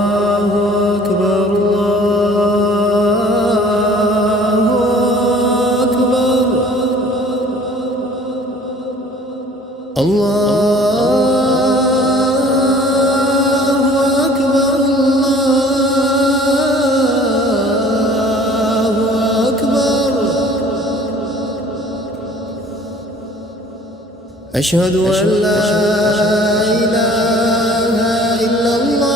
الله أكبر الله أكبر الله أكبر الله أكبر أشهد أن لا إله إلا الله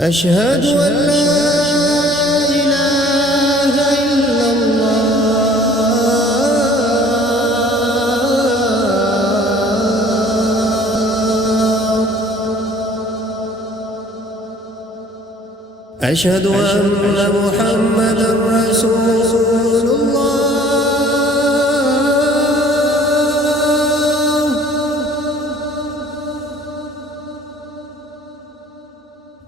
أشهد أن لا إله إلا الله أشهد أن محمدًا رسول الله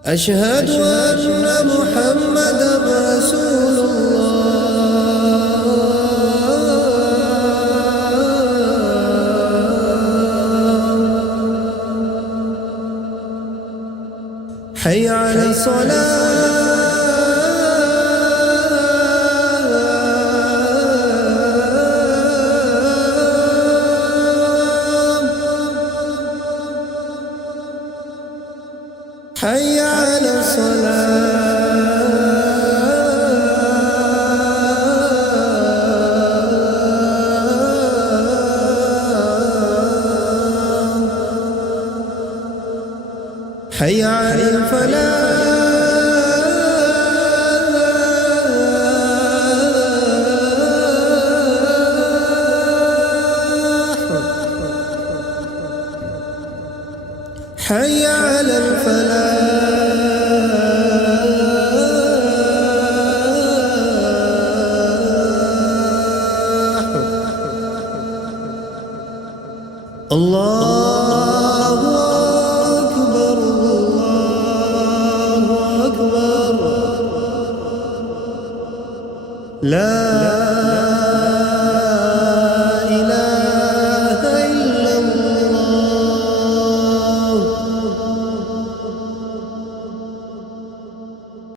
أشهد أن محمدًا رسول الله حي على الصلاة حي على الصلاة حي على الفلاح حي على الفلاح الله أكبر الله أكبر لا